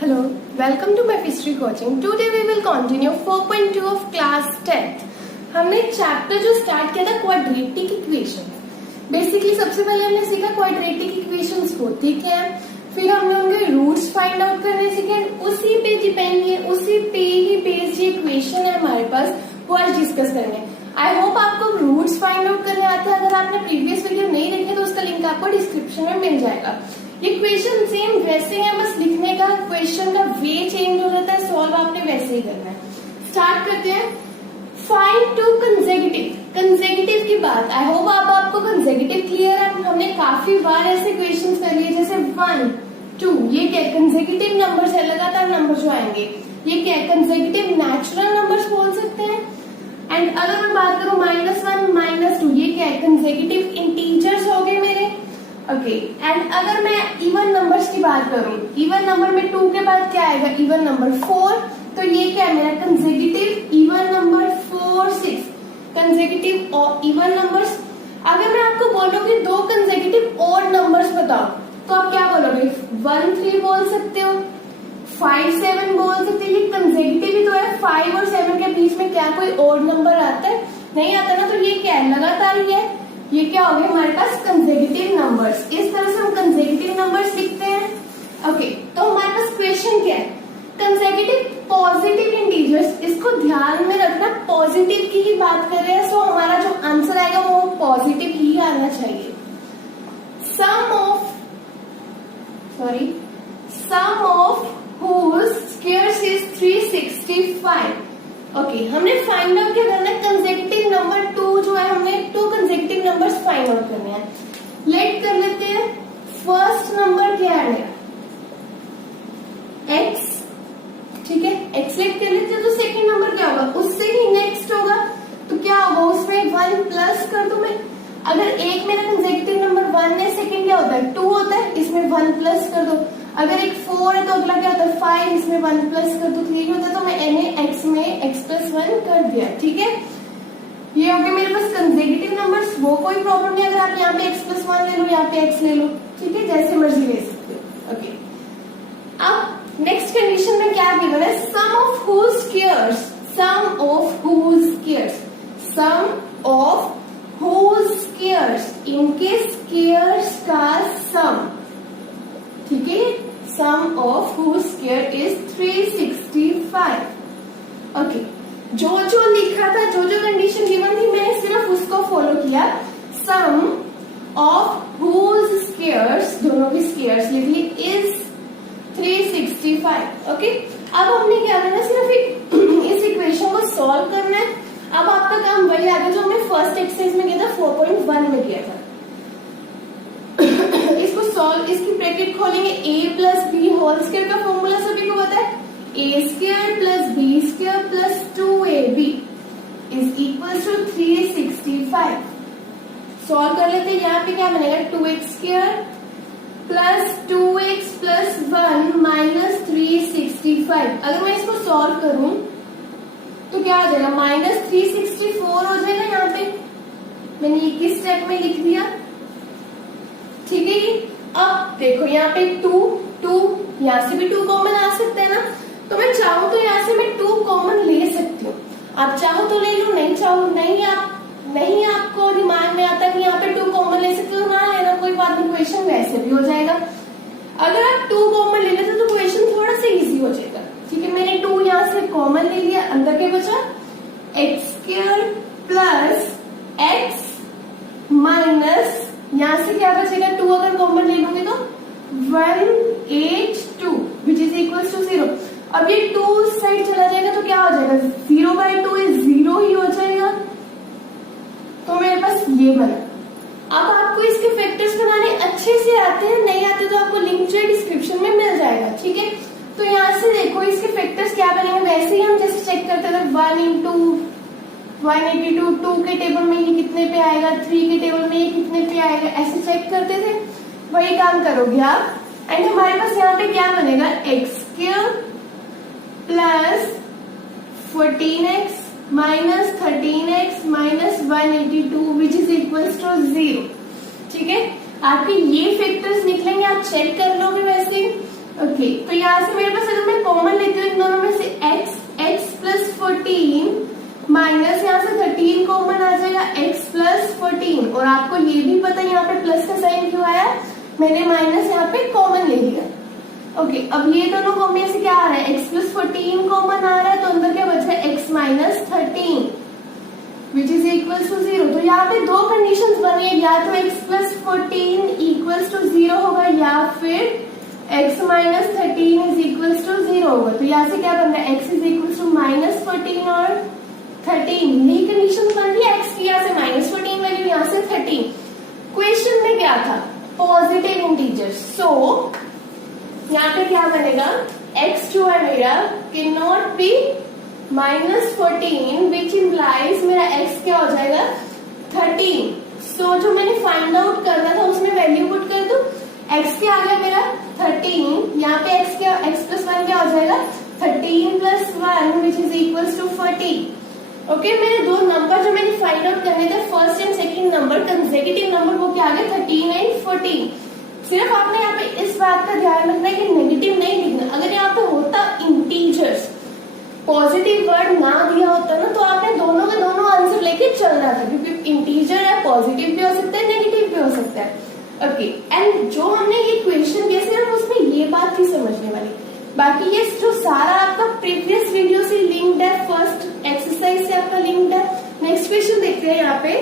Hello, welcome to my history coaching. Today we will continue 4.2 of class 10th. हमने chapter जो start किया था quadratic equation. Basically सबसे पहले हमने सीखा क्वाड्रेटिक इक्वेशंस होती क्या है, फिर हमने उनके रूट्स फाइंड आउट करने सीखे. उसी पे डिपेंड है, उसी पे ही बेस्ड ये इक्वेशन है हमारे पास, वो आज डिस्कस करेंगे. आई होप आपको रूट्स फाइंड आउट करने आते हैं. अगर आपने प्रीवियस वीडियो नहीं देखे तो उसका लिंक आपको डिस्क्रिप्शन में मिल जाएगा. ये क्वेश्चन सेम वैसे है, बस लिखने का क्वेश्चन का वे चेंज हो जाता है, सॉल्व आपने वैसे ही करना है. स्टार्ट करते हैं. फाइंड टू कंसेक्यूटिव की बात. आई होप आपको कंसेक्यूटिव क्लियर है. हमने काफी बार ऐसे क्वेश्चंस कर लिए, जैसे 1, 2, ये क्या कंसेक्यूटिव नंबर्स है, लगातार नंबर जो आएंगे. ये क्या कंसेक्यूटिव नेचुरल नंबर्स बोल सकते हैं. एंड अगर मैं बात करूं -1, -2, ये क्या है कंसेक्यूटिव इंटीजर्स हो गए मेरे. ओके एंड अगर मैं इवन नंबर्स की बात करूं, इवन नंबर में 2 के बाद क्या आएगा, इवन नंबर 4. तो ये क्या है मेरा कंसेक्यूटिव इवन नंबर 4, 6 कंसेक्यूटिव और इवन नंबर्स. अगर मैं आपको बोलूंगी 2 कंसेक्यूटिव ऑड नंबर्स बताओ, तो आप क्या बोलोगे, 1, 3 बोल सकते हो, 5, 7 बोल सकते हो. ये कंसेक्यूटिव ही तो है. 5 और 7 के बीच में क्या कोई ऑड नंबर आता है, नहीं आता ना. तो ये क्या है, लगातार ही है. ये क्या हो गया हमारे पास कंसेक्यूटिव नंबर्स. इस तरह से हम कंसेक्यूटिव नंबर्स लिखते हैं. ओके तो हमारे पास क्वेश्चन क्या है, कंसेक्यूटिव पॉजिटिव इंटीजर्स. इसको ध्यान में रखना, पॉजिटिव की ही बात कर रहे हैं, सो हमारा जो आंसर आएगा वो पॉजिटिव ही आना चाहिए. Sum of whose squares is 365. Okay हमने फाइंड आउट क्या करना है, कंसेक्यूटिव नंबर 2 जो है, हमने 2 कंसेक्यूटिव नंबर्स फाइंड आउट करने हैं. लेट कर लेते हैं. फर्स्ट नंबर क्या है मेरा, x. ठीक है, x लेट कर लेते हैं. तो सेकंड नंबर क्या होगा, उससे ही नेक्स्ट होगा. तो क्या होगा, उसमें 1 प्लस कर दूं मैं. अगर एक मेरा कंसेक्यूटिव नंबर 1 है, सेकंड क्या होता है 2 होता है, इसमें 1 प्लस कर दो. अगर एक 4 है तो अगला क्या होता है 5, इसमें 1 प्लस कर दो, 3 होता है. तो मैंने x में x+1 कर दिया. ठीक है, ये हो गया मेरे पास कंसेक्यूटिव नंबर्स. वो कोई प्रॉब्लम नहीं, अगर आप यहाँ पे x+1 ले लो, यहाँ पे x ले लो. ठीक है, जैसे मर्जी ले सकते हो. ओके अब नेक्स्ट कंडीशन में क्या गिवन है, सम ऑफ whose squares इनके स्क्वायर्स का सम. ठीक है, sum of whose square is 365. Okay जो लिखा था, जो कंडीशन गिवन थी, मैंने सिर्फ उसको फॉलो किया. सम ऑफ whose squares, दोनों की स्क्वायर्स लिख ली, इज 365. ओके अब हमने क्या करना है, सिर्फ इस इक्वेशन को सॉल्व करना है. अब आपका काम वही आ गया जो हमने फर्स्ट एक्सरसाइज में किया था, 4.1 में किया था. इसको सॉल्व, इसकी ब्रैकेट खोलेंगे. a+b होल स्क्वायर का फॉर्मूला सभी को पता है, a² + b² + 2ab is equal to 365. Solve कर लेते हैं. यहाँ पे क्या बनेगा, 2x² + 2x + 1 - 365. अगर मैं इसको सॉल्व करूं तो क्या हो जाएगा, -364 हो जाएगा. यहाँ पे मैंने एक ही स्टेप में लिख दिया. ठीक है, अब देखो यहाँ पे 2 यहाँ से भी 2 कॉमन आ सकते हैं ना. तो मैं चाहूँ तो यहाँ से मैं 2 कॉमन ले सकती हूँ. आप चाहो तो ले लो, नहीं चाहो नहीं आपको दिमाग में आता कि यहाँ पे 2 कॉमन ले सकते हो ना, लेना कोई बात नहीं, क्वेश्चन वैसे भी हो जाएगा. अगर आप 2 कॉमन ले लेते तो क्वेश्चन थोड़ा सा इजी हो जाएगा. ठीक है, मैंने 2 यहाँ से कॉमन ले लिया. अंदर क्या बचा, x² + x माइनस, यहाँ से क्या बचेगा, 2 अगर कॉमन ले लूंगी तो 182 विच इज इक्वल टू 0. अब ये 2 साइड चला जाएगा तो क्या हो जाएगा, 0/2 इज 0 ही हो जाएगा. तो मेरे पास ये बना. अब आपको इसके फैक्टर्स बनाने अच्छे से आते हैं, नहीं आते तो आपको लिंक जो डिस्क्रिप्शन में मिल जाएगा. ठीक है, तो यहाँ से देखो इसके फैक्टर्स क्या बनेंगे, वैसे ही हम जैसे चेक करते थे 1 × 182, 2 के टेबल में ये कितने पे आएगा, 3 के टेबल में ये कितने पे आएगा, ऐसे चेक करते थे. वही काम करोगे आप. एंड हमारे पास यहाँ पे क्या बनेगा, x² + 14x - 13x - 182 which is equal to 0. ठीक है, आपके ये फैक्टर्स निकलेंगे, आप चेक कर लोगे वैसे. ओके ओके, तो यहाँ से मेरे पास अगर मैं कॉमन लेती हूँ इन दोनों में से x प्लस 14 माइनस यहाँ से 13 कॉमन आ जाएगा x प्लस 14। और आपको ये भी पता है यहाँ पे प्लस का साइन क्यों आया, मैंने माइनस यहाँ पे कॉमन ले लिया। ओके, अब ये दोनों कॉम्बिनेशन से क्या आ रहा है, x प्लस 14 कॉमन आ रहा है, तो अंदर क्या बच रहा है x minus 13 which is equal to 0। तो यहाँ पे दो कंडीशंस बनी है, या तो x प्लस 14 इक्वल्स टू 0 होगा या फिर x minus 13 is equals to 0 होगा। तो यहाँ से क्या बन रहा है, x is equals to minus 14 और 13, यही कंडीशन बन रही है x की, यहाँ से माइनस 14 वैल्यू, यहाँ से 13। क्वेश्चन में क्या था, पॉजिटिव इंटीजर, सो यहाँ पे क्या बनेगा, x जो है मेरा can not be minus 14 which implies मेरा x क्या हो जाएगा 13। सो जो मैंने फाइंड आउट करना था उसमें वैल्यू पुट कर दूं, x क्या आ गया मेरा 13, यहाँ पे x क्या, x प्लस 1 क्या हो जाएगा 13 plus 1 which is equals to 40। Okay, मेरे दो नंबर जो मैंने फाइंड आउट करने थे, first and second number consecutive number, वो क्या आ गया 13 एंड 14। सिर्फ आपने यहाँ पे इस बात का ध्यान रखना है कि नेगेटिव नहीं लिखना। अगर यहाँ पे होता इंटीजर्स, पॉजिटिव वर्ड ना दिया होता ना, तो आपने दोनों के दोनों आंसर लेके चलना था, क्योंकि इंटीजर है, पॉजिटिव भी हो सकता है, नेगेटिव भी हो सकता है। ओके, एंड जो हमने ये क्वेश्चन किया सिर्फ उसमें ये बात थी समझने वाली, बाकी ये जो सारा आपका प्रीवियस वीडियो से लिंक्ड है, फर्स्ट एक्सरसाइज से आपका लिंक्ड है। नेक्स्ट क्वेश्चन देखते हैं यहाँ पे।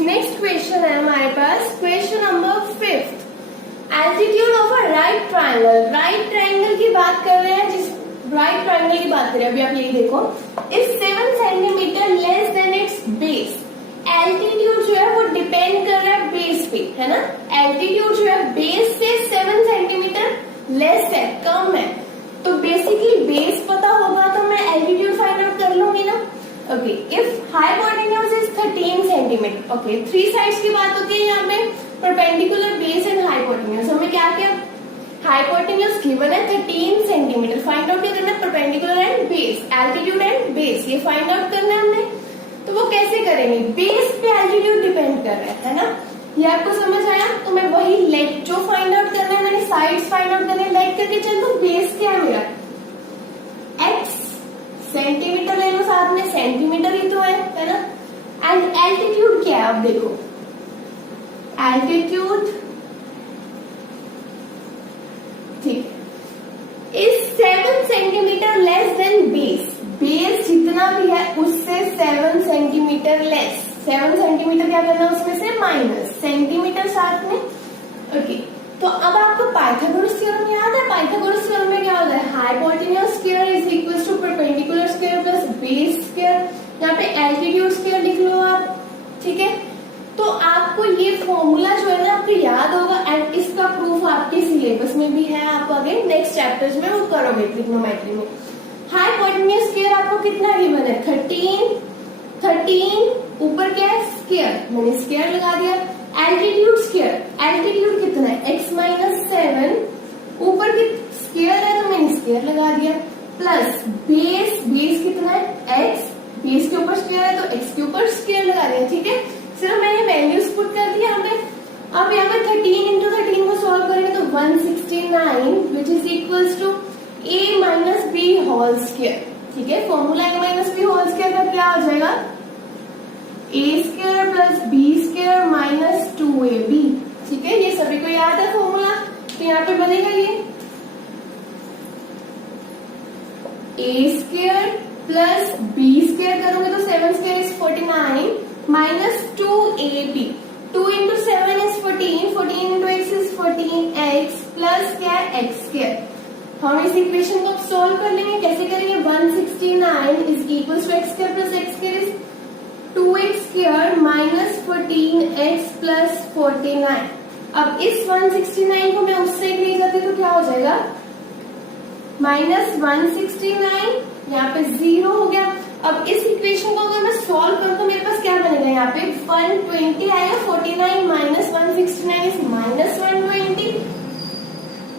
नेक्स्ट क्वेश्चन है हमारे पास question number 5th, altitude of a right triangle. Right triangle की बात कर रहे हैं, जिस राइट ट्राइंगल की बात करें, अभी आप ये देखो, इस 7 centimetre less than it's base. Altitude जो है वो डिपेंड कर रहा है बेस पे, है ना। एल्टीट्यूड जो है बेस से 7 सेंटीमीटर लेस है, कम है, तो बेसिकली बेस पता होगा तो मैं एल्टीट्यूड फाइंड आउट कर लूंगी ना। Okay, if hypotenuse is 13 centimetre, okay, 3 sides की बात होती है यहाँ पे, परपेंडिकुलर बेस एंड हाइपोटेन्यूज। हमें क्या क्या हाइपोटेन्यूज गिवन है 13 सेंटीमीटर, फाइंड आउट करना है perpendicular and base, altitude and base, ये फाइंड आउट करना है हमने। तो वो कैसे करेंगे, बेस पे एल्टीट्यूड डिपेंड कर रहा है ना, ये आपको समझ आया। तो मैं वही लेट जो फाइंड आउट करना है, मैंने साइड्स फाइंड आउट करने लेट करके चल दूं। बेस क्या है मेरा x, सेंटीमीटर ले लो साथ में, सेंटीमीटर ही तो है ना। एंड एल्टीट्यूड क्या है, अब देखो एल्टीट्यूड, ठीक है, is 7 centimetre less than base. Base जितना भी है उससे 7 सेंटीमीटर लेस, 7 सेंटीमीटर क्या करना है उसमें से माइनस, सेंटीमीटर साथ में। ओके, तो अब आपको पाइथागोरस थ्योरम याद है। पाइथागोरस थ्योरम में क्या होता है, hypotenuse square is equal to perpendicular square plus base square. यहाँ पे एल्टीट्यूड स्क्वायर लिख लो आप, ठीक है। तो आपको ये फॉर्मूला जो है ना आपको याद होगा, एंड इसका प्रूफ आपके सिलेबस में भी है, आप आगे नेक्स्ट चैप्टर्स में वो करोगे ट्रिग्नोमेट्री में। हाइपोटेन्यूज स्क्वायर आपको कितना गिवन है 13, ऊपर क्या है स्क्वायर, मैंने स्क्वायर लगा दिया। एल्टीट्यूड स्क्वायर, एल्टीट्यूड कितना है x माइनस 7, ऊपर की स्क्वायर है तो मैंने स्क्वायर लगा दिया, प्लस बेस, बेस कितना है x, बेस के ऊपर स्क्वायर है तो x के ऊपर स्क्वायर लगा दिया, ठीक है। सिर्फ मैंने वैल्यूज पुट कर दिया हमने। अब यहाँ पे 13 इंटू 13 को सॉल्व करेंगे तो 169 which is equals to a minus B whole square, ठीक है। Formula a minus B whole square का क्या हो जाएगा, a square plus B square minus 2ab, ठीक है। ये सभी को याद है फॉर्मूला, तो यहाँ पे बनेगा ये a square plus B square करोगे तो 7 square is 49 minus 2ab, 2 into 7 is 14, 14 into x is 14x plus क्या x स्क्वायर। हम इस इक्वेशन को सॉल्व कर लेंगे, कैसे करेंगे, 169 is equal to x square plus x square is 2x square minus 14x plus 49। अब इस 169 को मैं उससे ले जाती तो क्या हो जाएगा, माइनस 169, यहाँ पे 0 हो गया। अब इस इक्वेशन को अगर मैं सॉल्व करूं तो मेरे पास क्या बनेगा, यहाँ पे 120 आएगा, 49 माइनस 169 इज माइनस 120।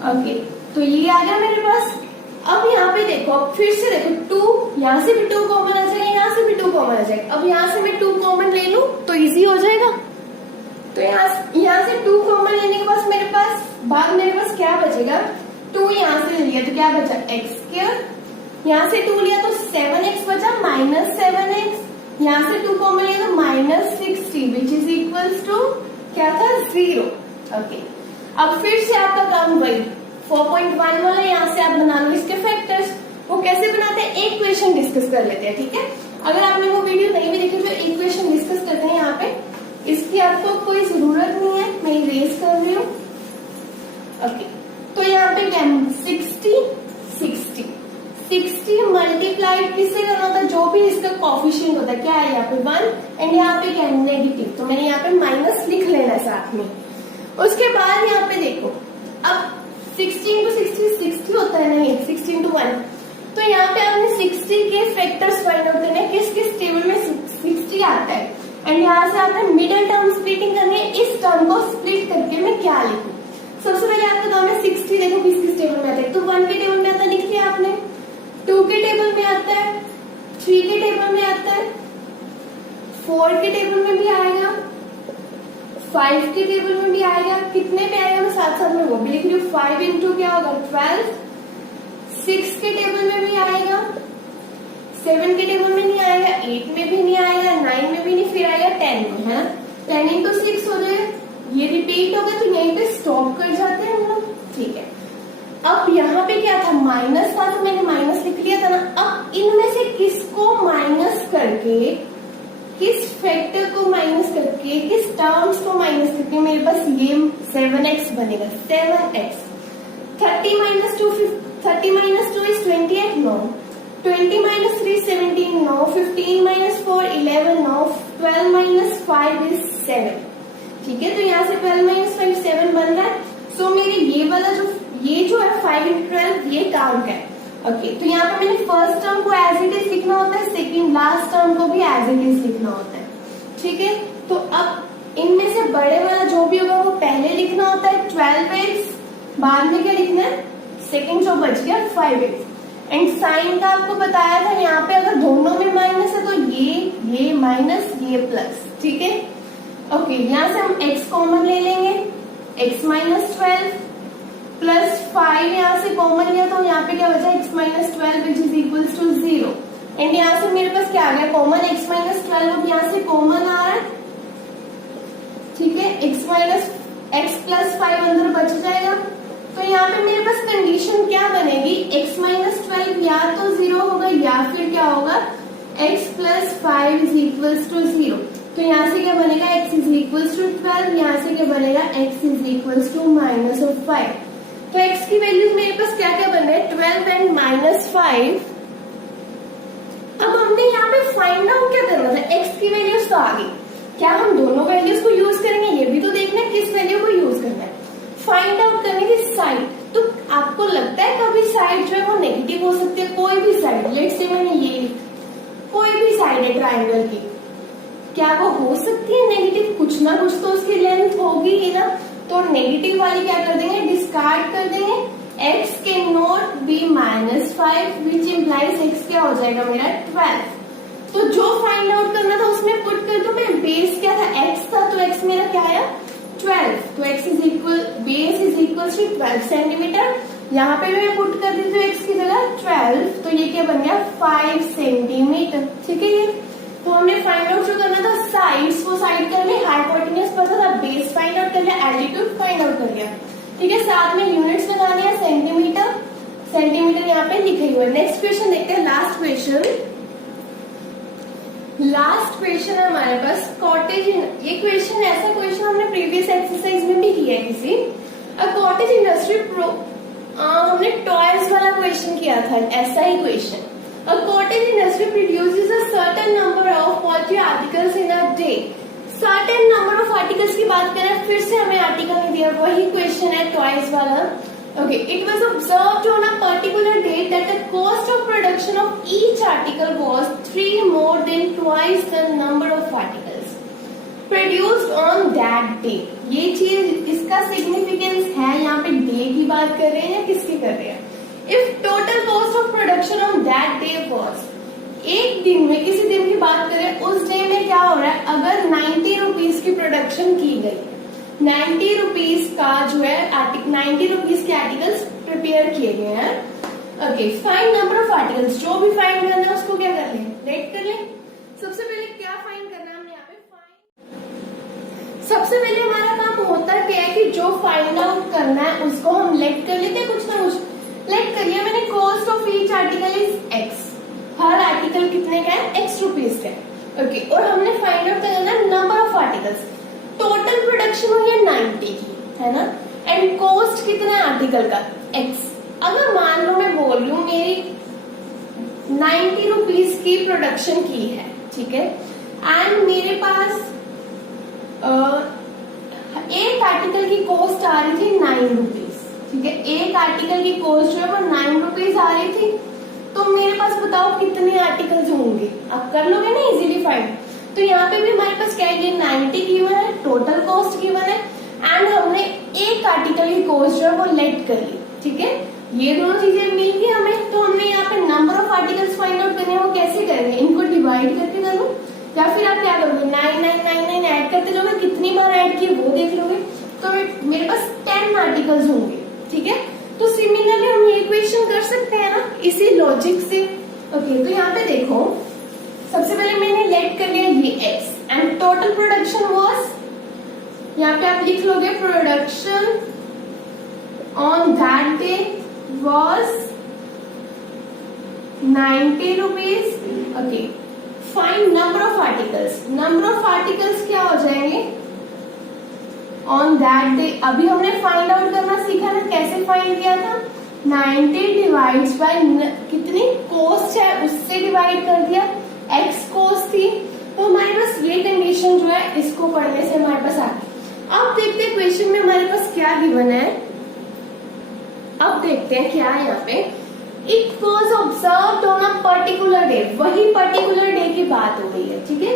ओके, तो ये आ गया मेरे पास। अब यहाँ पे देखो, अब फिर से देखो 2, यहाँ से भी 2 कॉमन आ जाएगा, यहाँ से भी 2 कॉमन आ जाएगा। अब यहाँ से मैं 2 कॉमन ले लूं तो इजी हो जाएगा। तो यहाँ से 2 कॉमन लेने के बाद मेरे पास बाद मेरे पास क्या बचेगा, 2 यहाँ से लिया तो क्या बचा x², यहाँ से 2 लिया तो 7x बचा -7x, यहाँ से 2 कॉमन लिया तो -60 विच इज इक्वल्स टू क्या था 0। ओके, अब फिर से आपका काम वही 4.1 वाला यहाँ से आप बना लो इसके फैक्टर्स। वो कैसे बनाते हैं, एक क्वेश्चन डिस्कस कर लेते हैं, ठीक है। अगर आपने वो वीडियो नहीं भी देखी तो एक क्वेश्चन डिस्कस करते हैं यहाँ पे, इसकी आपको कोई जरूरत नहीं है, मैं इरेज कर रही हूँ। ओके, तो यहाँ पे क्या 60 मल्टीप्लाइड किससे करना होता है, जो भी इसका कोफिशिएंट होता है क्या है यहाँ पे 1 एंड यहाँ पे क्या है नेगेटिव, तो मैंने यहाँ पे माइनस लिख लेना है साथ में। उसके बाद यहाँ पे देखो, अब 60 into 60 होता है नहीं 60 into 1, तो यहाँ पे आपने 60 के फैक्टर्स फाइंड आउट करने, किस किस टेबल में 60 आता है एंड यहाँ से आपने मिडिल टर्म स्प्लिटिंग करनी है। इस टर्म को स्प्लिट करके मैं क्या लिखूं, सबसे पहले आपका काम है 60 देखो किस किस टेबल में आता है, तो 1 के टेबल में आता है लिख लिया आपने, 2 के टेबल में आता है, 3 के टेबल में आता है, 4 के टेबल में भी आएगा, 5 के टेबल में भी आएगा, कितने पे आएगा मैं साथ साथ में वो भी लिख रही हूँ, 5 into क्या होगा 12, 6 के टेबल में भी आएगा, 7 के टेबल में नहीं आएगा, 8 में भी नहीं आएगा, 9 में भी नहीं, फिर आएगा 10 में, है ना। 10 into 6 हो जाए, ये रिपीट होगा तो यहीं पे स्टॉप कर जाते हैं हम लोग, ठीक है। अब यहाँ पे क्या था माइनस था, तो मैंने माइनस लिख लिया था ना। अब इनमें से किसको माइनस करके, किस फैक्टर को माइनस करके, किस टर्म्स को माइनस करके मेरे पास ये 7x बनेगा, 7x। 30 minus 2 is 28, no. 20 minus 3 17, no. 15 minus 4 11, no. 12 minus 5 is 7, ठीक है। तो यहाँ से 12 minus 5 7 बन रहा है। सो मेरे ये वाला ये जो है 5 into 12 ये टर्म है। ओके, तो यहाँ पे मैंने फर्स्ट टर्म को एज इट इज लिखना होता है, सेकंड लास्ट टर्म को भी एज इट इज लिखना होता है, ठीक है। तो अब इनमें से बड़े वाला जो भी होगा वो पहले लिखना होता है 12x, बाद में क्या लिखना है सेकंड जो बच गया 5x। एंड साइन का आपको बताया था यहाँ पे अगर दोनों में माइनस है तो ये माइनस ये प्लस, ठीक है। ओके, यहाँ से हम x कॉमन ले लेंगे, x माइनस 12 प्लस 5 यहाँ से कॉमन लिया तो यहाँ पे क्या बचा x minus 12 which is equals to 0। And यहाँ से मेरे पास क्या आ गया कॉमन x माइनस 12 यहाँ से कॉमन आ रहा है, ठीक है। x माइनस x प्लस 5 अंदर बच जाएगा। तो यहाँ पे मेरे पास कंडीशन क्या बनेगी, x माइनस 12 या तो 0 होगा या फिर क्या होगा x plus 5 is equals to 0। तो यहाँ से क्या बनेगा x इज इक्वल्स टू 12, यहाँ से क्या बनेगा x is equals to minus of 5। तो x की वैल्यूज मेरे पास क्या क्या बन रहे हैं 12 एंड माइनस 5। अब हमने यहाँ पे फाइंड आउट क्या करना था, x की वैल्यूज तो आ गई, क्या हम दोनों वैल्यूज को यूज करेंगे ये भी तो देखना है किस वैल्यू को यूज करना है। फाइंड आउट करने की साइड, तो आपको लगता है कभी साइड जो है वो नेगेटिव हो सकती है, कोई भी साइड, लेट्स से मैंने ये कोई भी साइड है ट्राइंगल की, क्या वो हो सकती है नेगेटिव, कुछ ना कुछ तो उसकी लेंथ होगी ही ना। तो नेगेटिव वाली क्या कर देंगे डिस्कार्ड कर देंगे, x can not be -5 which implies x क्या हो जाएगा मेरा 12। तो जो फाइंड आउट करना था उसमें पुट कर दो मैं, बेस क्या था x था तो x मेरा क्या आया 12, तो x is equal base is equal to 12 centimetre. यहाँ पे मैं पुट कर देती हूँ x की जगह 12, तो ये क्या बन गया 5 सेंटीमीटर, ठीक है। ये तो हमें फाइंड आउट जो करना था साइड्स, वो साइड कर ली, हाइपोटेन्यूज पता था, बेस फाइंड आउट कर लिया, एल्टीट्यूड फाइंड आउट कर लिया, ठीक है। साथ में यूनिट्स लगाने हैं, सेंटीमीटर यहाँ पे लिखे हुए। नेक्स्ट क्वेश्चन देखते हैं, लास्ट क्वेश्चन है हमारे पास कॉटेज। ये क्वेश्चन ऐसा क्वेश्चन हमने प्रीवियस एक्सरसाइज में भी किया है किसी, कॉटेज इंडस्ट्री हमने टॉयज वाला क्वेश्चन किया था, ऐसा ही question. A cottage industry produces a certain number of poultry articles in a day. Certain number of articles की बात करें, फिर से हमें आर्टिकल नहीं दिया, वही क्वेश्चन है टॉयज वाला। Okay, it was observed on a particular date that the cost of production of each article was 3 more than twice the number of articles produced on that day. ये चीज इसका significance है, यहाँ पे day की बात कर रहे हैं या किसकी कर रहे हैं। If total cost of production on that day was, एक दिन में किसी दिन की बात करें, उस डे में क्या हो रहा है, अगर 90 रुपीज की प्रोडक्शन की गई, 90 रुपीज का जो है 90 रुपीज के आर्टिकल्स प्रिपेयर किए गए हैं। Okay, find number of articles, जो भी फाइंड करना है उसको क्या कर लें, लेट कर लें। सबसे पहले क्या फाइंड करना है हमने यहाँ पे सबसे पहले हमारा काम होता क्या है कि जो फाइंड आउट करना है उसको हम लेट कर लेते हैं, कुछ ना कुछ लेट कर लिया मैंने। Cost of each article is x, her article कितने का है, एक्स रुपीज का है। ओके, और हमने फाइंड आउट करना है number of articles, total production हुई है 90 की, है ना, एंड कॉस्ट कितना है आर्टिकल का, एक्स। अगर मान लो मैं बोल रही हूँ मेरी 90 रुपीज की प्रोडक्शन की है, ठीक है, एंड मेरे पास एक आर्टिकल की कॉस्ट आ रही थी 9 रुपीज, ठीक है, एक आर्टिकल की कॉस्ट जो है वो 9 रुपीज आ रही थी। तो मेरे पास बताओ कितने आर्टिकल्स होंगे, आप कर लोगे ना इजीली फाइंड। तो यहाँ पे भी हमारे पास क्या है, ये 90 गिवन है, टोटल कॉस्ट गिवन है, एंड हमने एक आर्टिकल की कॉस्ट जो है वो लेट कर ली, ठीक है। ये दोनों चीजें मिल गई हमें, तो हमने यहाँ पे number of articles find out करने हैं, वो कैसे करेंगे, इनको डिवाइड करके कर लो, या फिर आप क्या करोगे 9999 ऐड करते जाओगे, कितनी बार ऐड किए वो देख लोगे। तो मेरे पास 10 आर्टिकल्स होंगे, ठीक है। तो सिमिलरली हम ये इक्वेशन कर सकते हैं ना इसी लॉजिक से। ओके, तो यहाँ पे देखो, सबसे पहले मैंने लेट कर लिया ये x and total production was, यहाँ पे आप लिख लोगे production on that day was 90 rupees. Okay, find number of articles, number of articles क्या हो जाएंगे ऑन दैट डे। अभी हमने फाइंड आउट करना सीखा ना, कैसे फाइंड किया था, 90 डिवाइड्स बाय कितनी कॉस्ट है उससे डिवाइड कर दिया, एक्स कॉस्ट थी। तो हमारे पास ये कंडीशन जो है इसको पढ़ने से हमारे पास आ गई। अब देखते हैं क्वेश्चन में हमारे पास क्या गिवन है, अब देखते हैं क्या है यहाँ पे। It was observed on a particular day, वही पर्टिकुलर डे की बात हो गई है, ठीक है,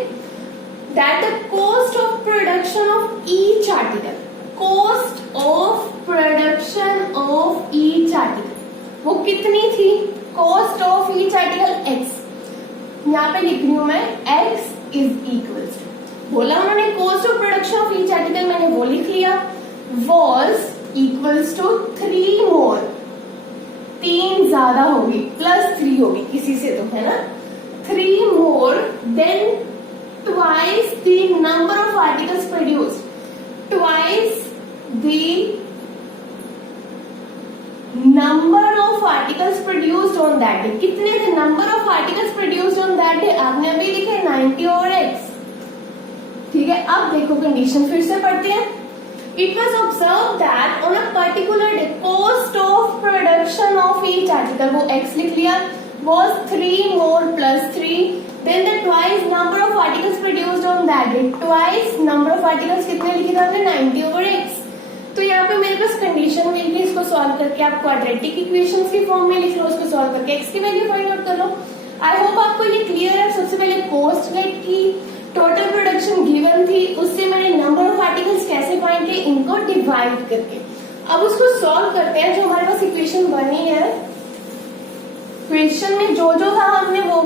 that the cost of production of each article, cost of production of each article वो कितनी थी, cost of each article x. यहाँ पे लिख रही हूं मैं एक्स इज इक्वल्स, बोला उन्होंने cost of production of each article, मैंने वो लिख लिया, वॉज इक्वल्स टू 3 मोर, 3 ज्यादा होगी प्लस 3 होगी किसी से तो, है ना, 3 more than twice the number of articles produced, twice the number of articles produced on that day. कितने थे number of articles produced on that day, आपने अभी लिखे 90 और x, ठीक है। अब देखो कंडीशन फिर से पढ़ते हैं। It was observed that on a particular day, cost of production of each article, वो x लिख लिया, was 3 more plus 3, then the twice number of articles produced on that day, twice number of articles कितने लिखे थे आपने 90 over x। तो यहाँ पे मेरे पास कंडीशन मिल गई, इसको सॉल्व करके आप क्वाड्रेटिक इक्वेशंस की फॉर्म में लिख लो, उसको सॉल्व करके x की वैल्यू फाइंड आउट कर लो। आई होप आपको ये क्लियर है। सबसे पहले कॉस्ट लेट की, टोटल प्रोडक्शन गिवन थी, उससे मैंने नंबर ऑफ आर्टिकल्स कैसे फाइंड किए, इनको डिवाइड करके। अब उसको सॉल्व करते हैं, जो हमारे पास इक्वेशन बनी है, क्वेश्चन में जो जो था हमने वो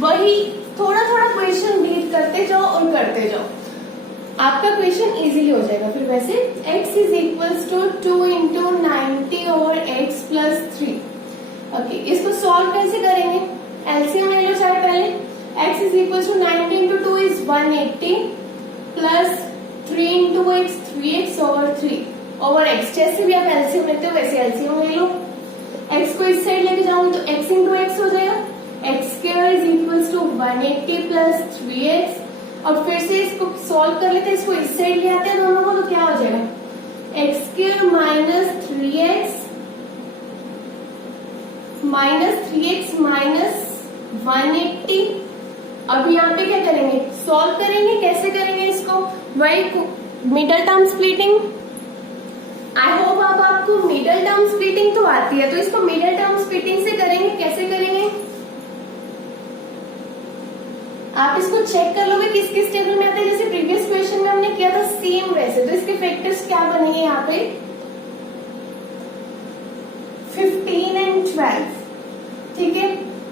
वही थोड़ा थोड़ा क्वेश्चन रीड करते जाओ और करते जाओ, आपका क्वेश्चन इजीली हो जाएगा। फिर वैसे x is equals to 2 into 90 और x प्लस 3। ओके, इसको सॉल्व कैसे करेंगे, एलसीएम ले लो चाहे पहले। x is equals to 90 into 2 is 180 plus 3 into x 3x over 3 over x। जैसे भी आप एलसीएम लेते हो वैसे एलसीएम ले लो। x को इस साइड लेके जाऊंगी तो x इंटू एक्स हो जाएगा, x square is equals to 180 plus 3x। और फिर से इसको सॉल्व कर लेते हैं, इसको इस साइड ले आते हैं दोनों को, तो क्या हो जाएगा x square minus 3x minus 180। अब यहाँ पे क्या करेंगे, सॉल्व करेंगे, कैसे करेंगे इसको, वही middle term splitting. I hope अब आपको मिडल टर्म स्प्लिटिंग तो आती है, तो इसको मिडल टर्म स्प्लिटिंग से करेंगे। कैसे करेंगे आप इसको चेक कर लोगे किस किस टेबल में आता है। जैसे प्रीवियस क्वेश्चन में हमने किया था सेम वैसे, तो इसके फैक्टर्स क्या बनेंगे यहाँ पे 15 एंड 12, ठीक है,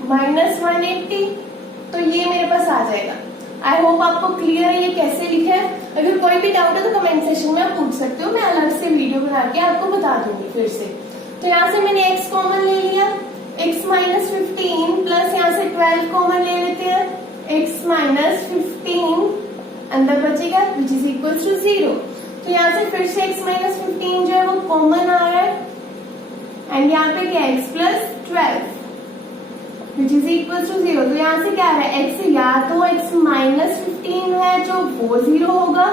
माइनस 180, तो ये मेरे पास आ जाएगा। आई होप आपको क्लियर है ये कैसे लिखा है। अगर कोई भी डाउट है तो कमेंट सेक्शन में आप पूछ सकते हो, मैं अलग से वीडियो बना के आपको बता दूंगी फिर से। तो यहाँ से मैंने x कॉमन ले लिया, x माइनस 15 प्लस यहाँ से 12 कॉमन ले लेते हैं, x माइनस 15 अंदर बचेगा विच इज इक्वल टू 0। तो यहाँ से फिर से x माइनस 15 जो है वो कॉमन आ रहा है एंड यहाँ पे क्या x plus 12 which is equal to 0। तो यहाँ से क्या आ रहा है x या तो x माइनस 15 है जो वो 0 होगा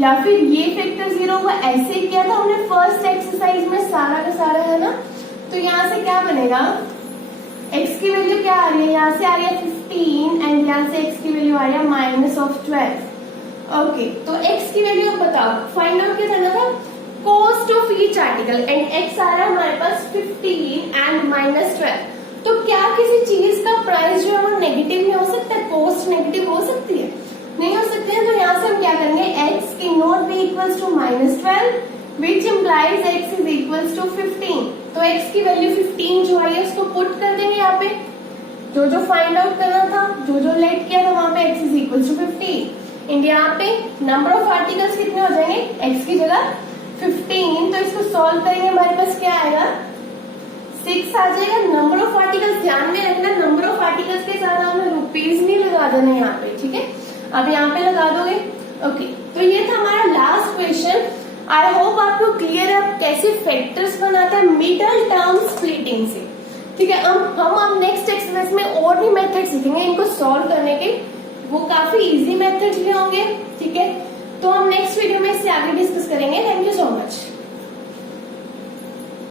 या फिर ये फैक्टर 0 होगा। ऐसे ही किया था हमने फर्स्ट एक्सरसाइज में, सारा का सारा है ना। तो यहाँ से क्या बनेगा, x की वैल्यू क्या आ रही है, यहाँ से आ रही है 15 एंड यहाँ से x की वैल्यू आ रही है माइनस ऑफ 12। ओके, तो x की वैल्यू अब बताओ, फाइंड आउट क्या करना था, cost of each article and x आ रहा है हमारे पास 15 एंड माइनस 12। तो क्या किसी चीज का प्राइस जो है वो नेगेटिव में हो सकता है, कॉस्ट नेगेटिव हो सकती है, नहीं हो सकती है। तो यहाँ से हम क्या करेंगे, x की not be equals to minus 12 which implies x is equals to 15। तो x की वैल्यू 15 जो है उसको पुट कर देंगे यहाँ पे, जो फाइंड आउट करना था, जो लेट किया था वहां पे x is equals to 15 and यहाँ पे नंबर ऑफ आर्टिकल्स कितने हो जाएंगे, x की जगह 15। तो इसको सॉल्व करेंगे, हमारे पास क्या आएगा 6 आ जाएगा। नंबर ऑफ आर्टिकल्स ध्यान में रखना, नंबर ऑफ आर्टिकल्स के साथ हमें रुपीज नहीं लगा देना यहाँ पे, ठीक है, आप यहाँ पे लगा दोगे। ओके, तो ये था हमारा लास्ट क्वेश्चन। आई होप आपको क्लियर है कैसे फैक्टर्स बनाता है मिडल टर्म स्प्लिटिंग से, ठीक है। हम अब नेक्स्ट एक्सरसाइज में और भी मेथड सीखेंगे इनको सॉल्व करने के, वो काफी इजी मेथड्स भी होंगे, ठीक है। तो हम नेक्स्ट वीडियो में इससे आगे डिस्कस करेंगे। Thank you so much.